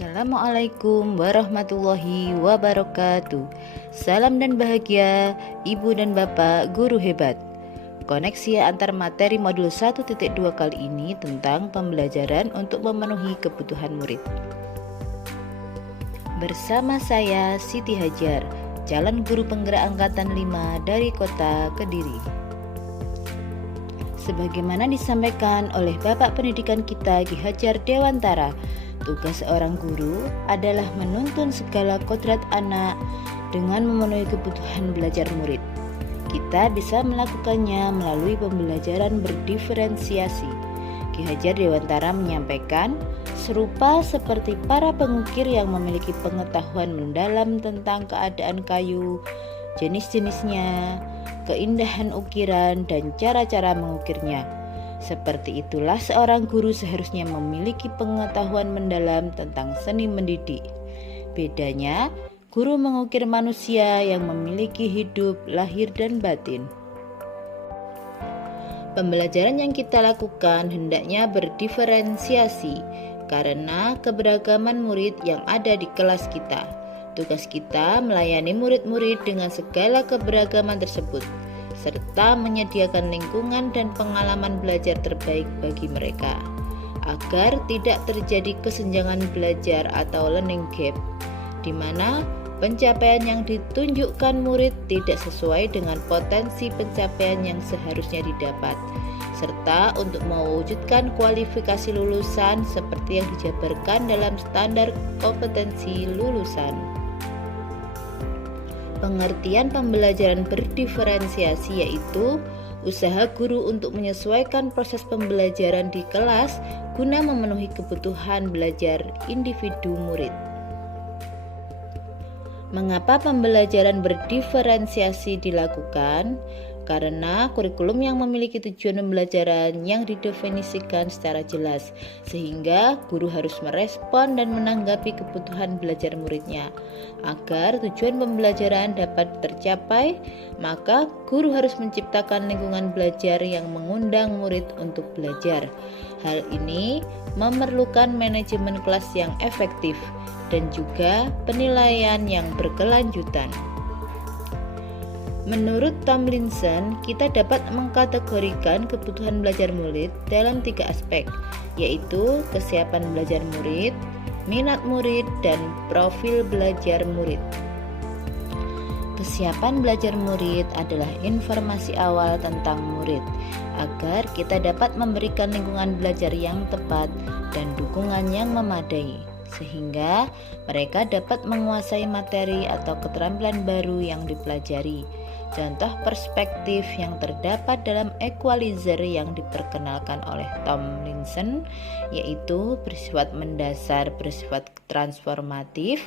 Assalamualaikum warahmatullahi wabarakatuh. Salam dan bahagia Ibu dan Bapak guru hebat. Koneksi antar materi modul 1.2 kali ini tentang pembelajaran untuk memenuhi kebutuhan murid. Bersama saya Siti Hajar, calon guru penggerak angkatan 5 dari Kota Kediri. Sebagaimana disampaikan oleh Bapak Pendidikan kita Ki Hajar Dewantara, tugas seorang guru adalah menuntun segala kodrat anak dengan memenuhi kebutuhan belajar murid. Kita bisa melakukannya melalui pembelajaran berdiferensiasi. Ki Hajar Dewantara menyampaikan, serupa seperti para pengukir yang memiliki pengetahuan mendalam tentang keadaan kayu, jenis-jenisnya, keindahan ukiran, dan cara-cara mengukirnya. Seperti itulah seorang guru seharusnya memiliki pengetahuan mendalam tentang seni mendidik. Bedanya, guru mengukir manusia yang memiliki hidup, lahir, dan batin. Pembelajaran yang kita lakukan hendaknya berdiferensiasi karena keberagaman murid yang ada di kelas kita. Tugas kita melayani murid-murid dengan segala keberagaman tersebut, serta menyediakan lingkungan dan pengalaman belajar terbaik bagi mereka, agar tidak terjadi kesenjangan belajar atau learning gap, di mana pencapaian yang ditunjukkan murid tidak sesuai dengan potensi pencapaian yang seharusnya didapat, serta untuk mewujudkan kualifikasi lulusan seperti yang dijabarkan dalam standar kompetensi lulusan. Pengertian pembelajaran berdiferensiasi yaitu usaha guru untuk menyesuaikan proses pembelajaran di kelas guna memenuhi kebutuhan belajar individu murid. Mengapa pembelajaran berdiferensiasi dilakukan? Karena kurikulum yang memiliki tujuan pembelajaran yang didefinisikan secara jelas, sehingga guru harus merespon dan menanggapi kebutuhan belajar muridnya. Agar tujuan pembelajaran dapat tercapai, maka guru harus menciptakan lingkungan belajar yang mengundang murid untuk belajar. Hal ini memerlukan manajemen kelas yang efektif dan juga penilaian yang berkelanjutan. Menurut Tomlinson, kita dapat mengkategorikan kebutuhan belajar murid dalam 3 aspek, yaitu kesiapan belajar murid, minat murid, dan profil belajar murid. Kesiapan belajar murid adalah informasi awal tentang murid, agar kita dapat memberikan lingkungan belajar yang tepat dan dukungan yang memadai, sehingga mereka dapat menguasai materi atau keterampilan baru yang dipelajari. Contoh perspektif yang terdapat dalam equalizer yang diperkenalkan oleh Tomlinson yaitu bersifat mendasar, bersifat transformatif,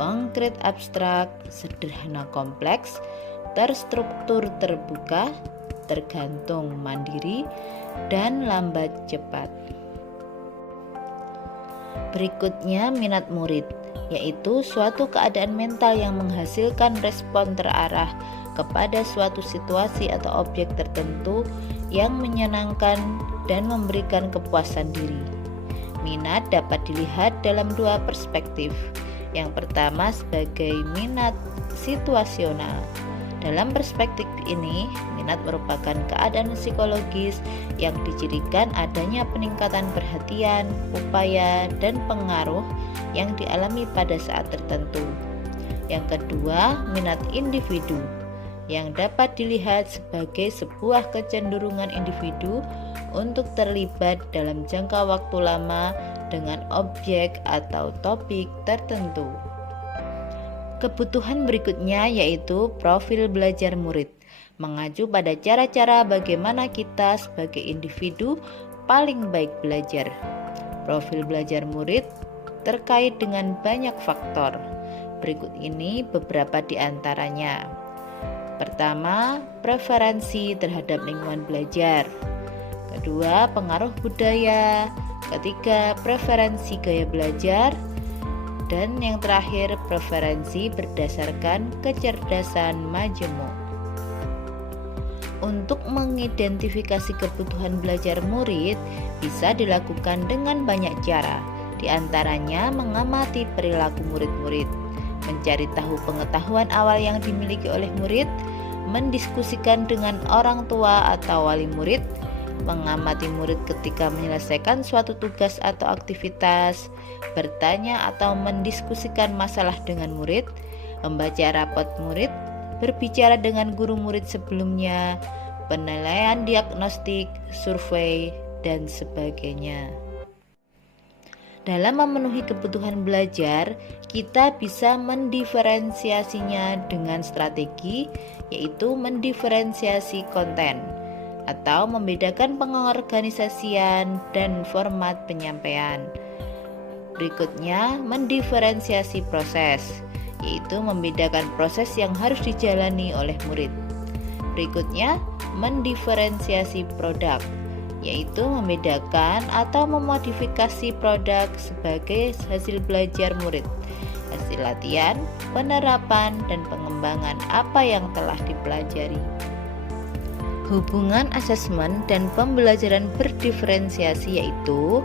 konkret abstrak, sederhana kompleks, terstruktur terbuka, tergantung mandiri, dan lambat cepat. Berikutnya minat murid, yaitu suatu keadaan mental yang menghasilkan respon terarah kepada suatu situasi atau objek tertentu yang menyenangkan dan memberikan kepuasan diri. Minat dapat dilihat dalam 2 perspektif. Yang pertama sebagai minat situasional. Dalam perspektif ini, minat merupakan keadaan psikologis yang dicirikan adanya peningkatan perhatian, upaya, dan pengaruh yang dialami pada saat tertentu. Yang kedua, minat individu yang dapat dilihat sebagai sebuah kecenderungan individu untuk terlibat dalam jangka waktu lama dengan objek atau topik tertentu. Kebutuhan berikutnya yaitu profil belajar murid, mengacu pada cara-cara bagaimana kita sebagai individu paling baik belajar. Profil belajar murid terkait dengan banyak faktor. Berikut ini beberapa di antaranya. Pertama, preferensi terhadap lingkungan belajar. Kedua, pengaruh budaya. Ketiga, preferensi gaya belajar. Dan yang terakhir, preferensi berdasarkan kecerdasan majemuk. Untuk mengidentifikasi kebutuhan belajar murid bisa dilakukan dengan banyak cara. Di antaranya mengamati perilaku murid-murid, mencari tahu pengetahuan awal yang dimiliki oleh murid, mendiskusikan dengan orang tua atau wali murid, mengamati murid ketika menyelesaikan suatu tugas atau aktivitas, bertanya atau mendiskusikan masalah dengan murid, membaca rapot murid, berbicara dengan guru murid sebelumnya, penilaian diagnostik, survei, dan sebagainya. Dalam memenuhi kebutuhan belajar, kita bisa mendiferensiasinya dengan strategi, yaitu mendiferensiasi konten atau membedakan pengorganisasian dan format penyampaian. Berikutnya, mendiferensiasi proses, yaitu membedakan proses yang harus dijalani oleh murid. Berikutnya, mendiferensiasi produk, yaitu membedakan atau memodifikasi produk sebagai hasil belajar murid, hasil latihan, penerapan, dan pengembangan apa yang telah dipelajari. Hubungan asesmen dan pembelajaran berdiferensiasi, yaitu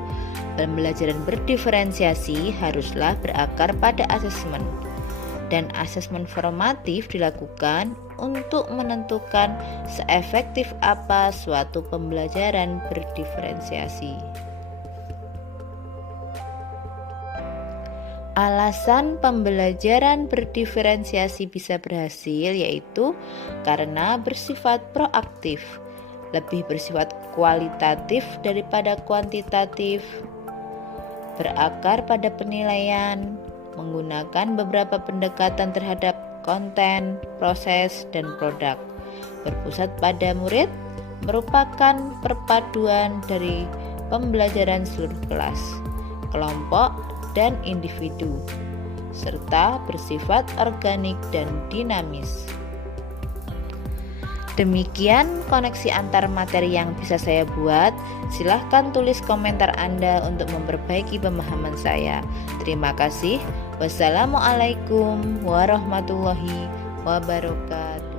pembelajaran berdiferensiasi haruslah berakar pada asesmen, dan asesmen formatif dilakukan untuk menentukan seefektif apa suatu pembelajaran berdiferensiasi. Alasan pembelajaran berdiferensiasi bisa berhasil yaitu karena bersifat proaktif, lebih bersifat kualitatif daripada kuantitatif, berakar pada penilaian, menggunakan beberapa pendekatan terhadap konten, proses, dan produk, berpusat pada murid, merupakan perpaduan dari pembelajaran seluruh kelas, kelompok, dan individu, serta bersifat organik dan dinamis. Demikian koneksi antar materi yang bisa saya buat. Silahkan tulis komentar Anda untuk memperbaiki pemahaman saya. Terima kasih. Wassalamualaikum warahmatullahi wabarakatuh.